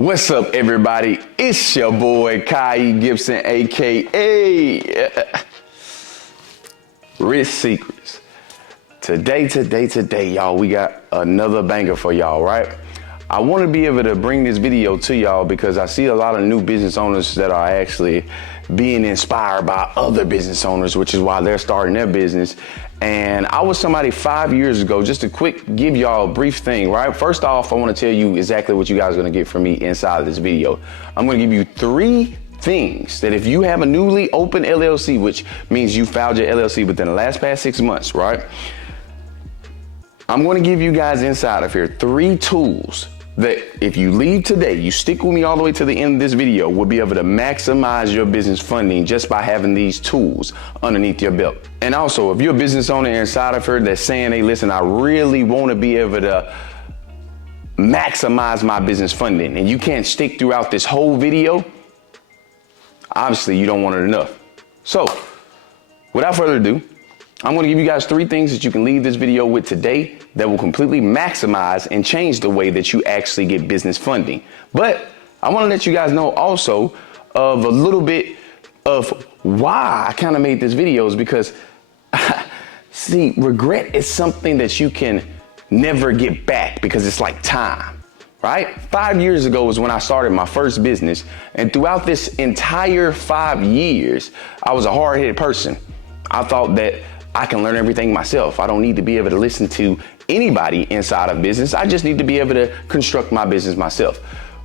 What's up, everybody? It's your boy, Kai Gibson, aka Rich Secrets. Today, y'all, we got another banger for y'all, right? I want to be able to bring this video to y'all because I see a lot of new business owners that are actually being inspired by other business owners, which is why they're starting their business. And I was somebody 5 years ago, just to give y'all a brief thing, right? First off, I want to tell you exactly what you guys are going to get from me inside of this video. I'm going to give you 3 things that if you have a newly open LLC, which means you filed your LLC within the past 6 months, right? I'm going to give you guys inside of here 3 tools that if you leave today, you stick with me all the way to the end of this video, will be able to maximize your business funding just by having these tools underneath your belt. And also, if you're a business owner inside of here that's saying, hey, listen, I really want to be able to maximize my business funding, and you can't stick throughout this whole video, obviously you don't want it enough. So without further ado, I'm going to give you guys 3 things that you can leave this video with today that will completely maximize and change the way that you actually get business funding. But I want to let you guys know also of a little bit of why I kind of made this video is because, see, regret is something that you can never get back because it's like time, right? 5 years ago was when I started my first business. And throughout this entire 5 years, I was a hard-headed person. I thought that I can learn everything myself. I don't need to be able to listen to anybody inside of business. I just need to be able to construct my business myself,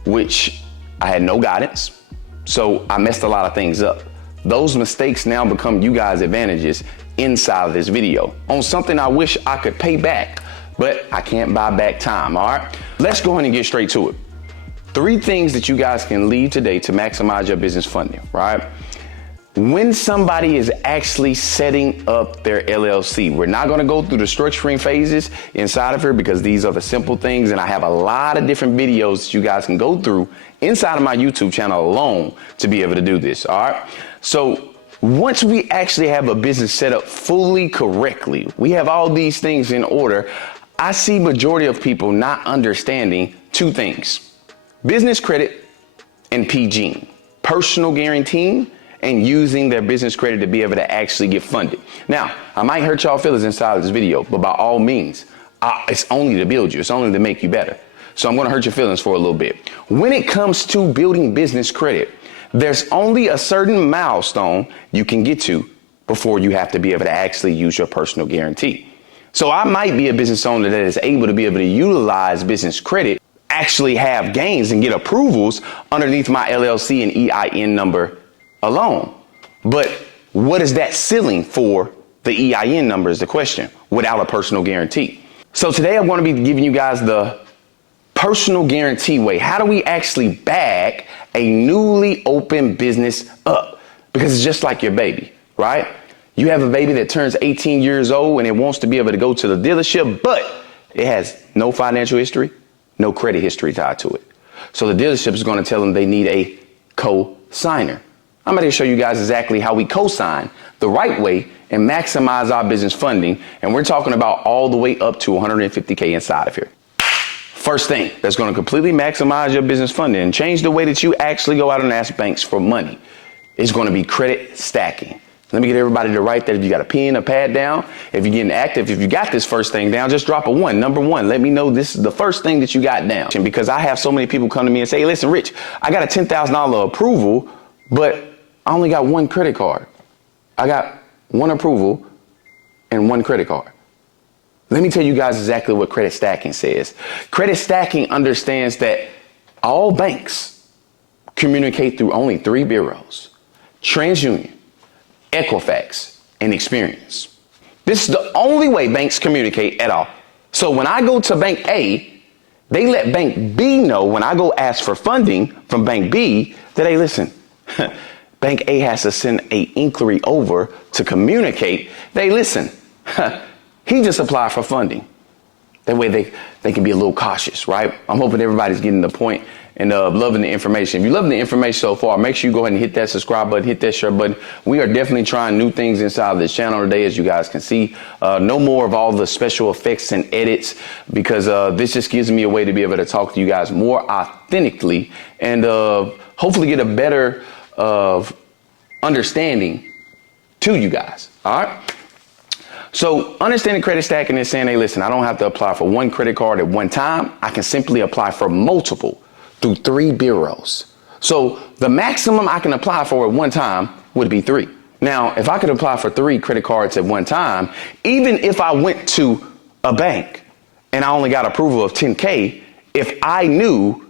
which I had no guidance. So I messed a lot of things up. Those mistakes now become you guys' advantages inside of this video on something I wish I could pay back, but I can't buy back time, all right? Let's go ahead and get straight to it. 3 things that you guys can leave today to maximize your business funding, right? When somebody is actually setting up their LLC, we're not going to go through the structuring phases inside of here because these are the simple things. And I have a lot of different videos that you guys can go through inside of my YouTube channel alone to be able to do this. All right. So once we actually have a business set up fully correctly, we have all these things in order. I see majority of people not understanding 2 things: business credit and PG, personal guaranteeing, and using their business credit to be able to actually get funded. Now, I might hurt y'all feelings inside of this video, but by all means, it's only to build you. It's only to make you better. So I'm going to hurt your feelings for a little bit. When it comes to building business credit, there's only a certain milestone you can get to before you have to be able to actually use your personal guarantee. So I might be a business owner that is able to be able to utilize business credit, actually have gains and get approvals underneath my LLC and EIN number alone. But what is that ceiling for the EIN number is the question, without a personal guarantee. So today I'm going to be giving you guys the personal guarantee way. How do we actually back a newly open business up? Because it's just like your baby, right? You have a baby that turns 18 years old and it wants to be able to go to the dealership, but it has no financial history, no credit history tied to it. So the dealership is going to tell them they need a co-signer. I'm going to show you guys exactly how we co-sign the right way and maximize our business funding. And we're talking about all the way up to 150K inside of here. First thing that's going to completely maximize your business funding and change the way that you actually go out and ask banks for money is going to be credit stacking. Let me get everybody to write that. If you got a pen, a pad down, if you're getting active, if you got this first thing down, just drop a 1. Number 1, let me know this is the first thing that you got down. And because I have so many people come to me and say, hey, listen, Rich, I got a $10,000 approval, but I only got 1 credit card. I got 1 approval and 1 credit card. Let me tell you guys exactly what credit stacking says. Credit stacking understands that all banks communicate through only 3 bureaus: TransUnion, Equifax, and Experience. This is the only way banks communicate at all. So when I go to Bank A, they let Bank B know when I go ask for funding from Bank B that, hey, listen, Bank A has to send an inquiry over to communicate. They listen, he just applied for funding. That way they can be a little cautious, right? I'm hoping everybody's getting the point and loving the information. If you love the information so far, make sure you go ahead and hit that subscribe button, hit that share button. We are definitely trying new things inside of this channel today, as you guys can see. No more of all the special effects and edits, because this just gives me a way to be able to talk to you guys more authentically and hopefully get a better understanding to you guys. All right. So understanding credit stacking is saying, hey, listen, I don't have to apply for one credit card at one time. I can simply apply for multiple through 3 bureaus. So the maximum I can apply for at one time would be 3. Now, if I could apply for 3 credit cards at one time, even if I went to a bank and I only got approval of 10K, if I knew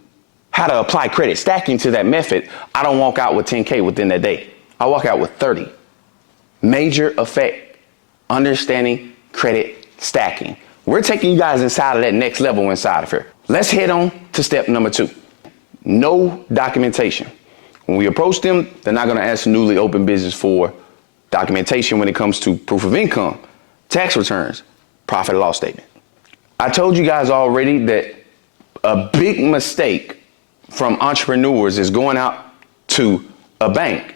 how to apply credit stacking to that method, I don't walk out with 10K within that day. I walk out with 30. Major effect. Understanding credit stacking. We're taking you guys inside of that next level inside of here. Let's head on to step number 2. No documentation. When we approach them, they're not going to ask a newly open business for documentation when it comes to proof of income, tax returns, profit and loss statement. I told you guys already that a big mistake from entrepreneurs is going out to a bank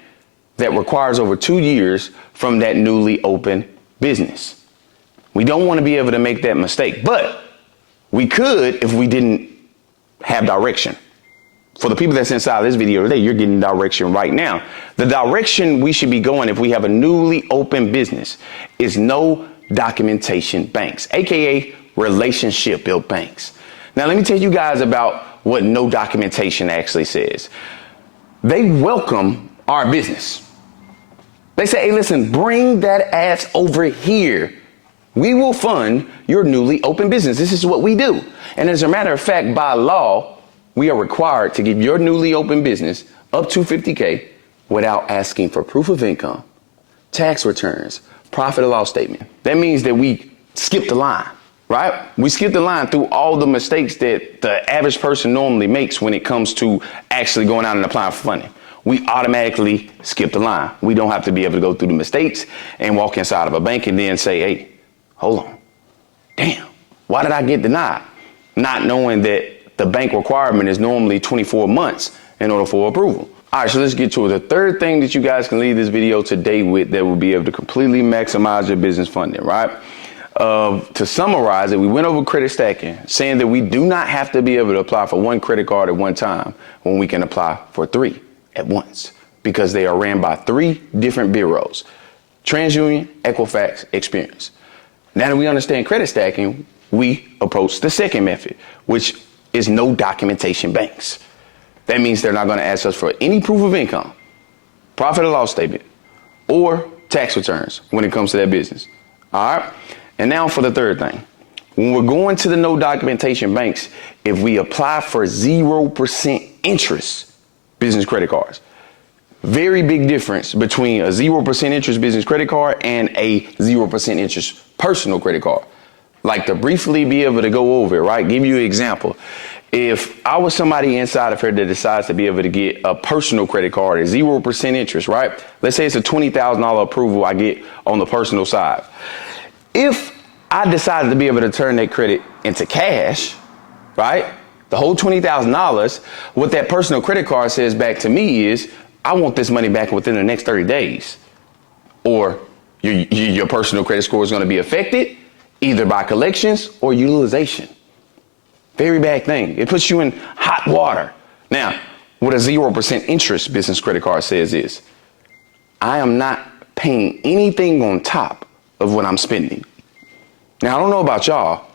that requires over 2 years from that newly open business. We don't want to be able to make that mistake, but we could if we didn't have direction. For the people that's inside this video today, you're getting direction right now. The direction we should be going if we have a newly open business is no documentation banks, aka relationship built banks. Now, let me tell you guys about what no documentation actually says. They welcome our business. They say, hey, listen, bring that ass over here. We will fund your newly open business. This is what we do. And as a matter of fact, by law, we are required to give your newly open business up to 50K without asking for proof of income, tax returns, profit and loss statement. That means that we skip the line, right? We skip the line through all the mistakes that the average person normally makes when it comes to actually going out and applying for funding. We automatically skip the line. We don't have to be able to go through the mistakes and walk inside of a bank and then say, hey, hold on. Damn, why did I get denied? Not knowing that the bank requirement is normally 24 months in order for approval. All right, so let's get to it. The third thing that you guys can leave this video today with that will be able to completely maximize your business funding, right? To summarize it, we went over credit stacking, saying that we do not have to be able to apply for one credit card at one time when we can apply for 3 at once, because they are ran by 3 different bureaus: TransUnion, Equifax, Experience. Now that we understand credit stacking, we approach the second method, which is no documentation banks. That means they're not going to ask us for any proof of income, profit or loss statement, or tax returns when it comes to that business. All right. And now for the third thing. When we're going to the no documentation banks, if we apply for 0% interest business credit cards, very big difference between a 0% interest business credit card and a 0% interest personal credit card. Like, to briefly be able to go over it, right? Give you an example. If I was somebody inside of here that decides to be able to get a personal credit card at 0% interest, right? Let's say it's a $20,000 approval I get on the personal side. If I decided to be able to turn that credit into cash, right? The whole $20,000, what that personal credit card says back to me is, I want this money back within the next 30 days. Or your personal credit score is going to be affected either by collections or utilization. Very bad thing. It puts you in hot water. Now, what a 0% interest business credit card says is, I am not paying anything on top of what I'm spending. Now, I don't know about y'all,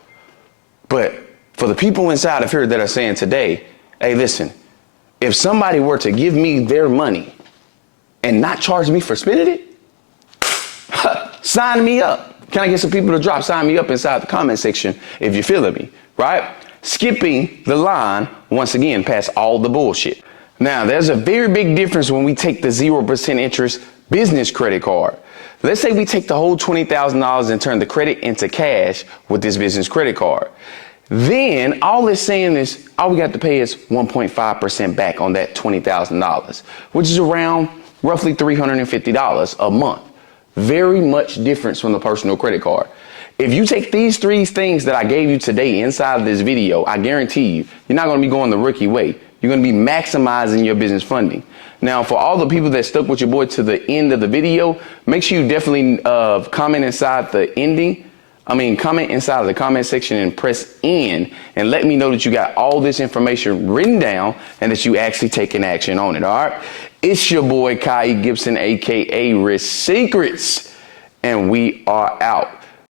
but for the people inside of here that are saying today, hey, listen, if somebody were to give me their money and not charge me for spending it, sign me up. Can I get some people to drop sign me up inside the comment section if you're feeling me, right? Skipping the line, once again, past all the bullshit. Now, there's a very big difference when we take the 0% interest business credit card. Let's say we take the whole $20,000 and turn the credit into cash with this business credit card. Then all it's saying is all we got to pay is 1.5% back on that $20,000, which is around roughly $350 a month. Very much difference from the personal credit card. If you take these 3 things that I gave you today inside of this video, I guarantee you're not going to be going the rookie way. You're going to be maximizing your business funding. Now, for all the people that stuck with your boy to the end of the video, make sure you definitely comment inside the comment inside of the comment section and press N and let me know that you got all this information written down and that you actually taking action on it, all right? It's your boy, Kai Gibson, aka Risk Secrets, and we are out.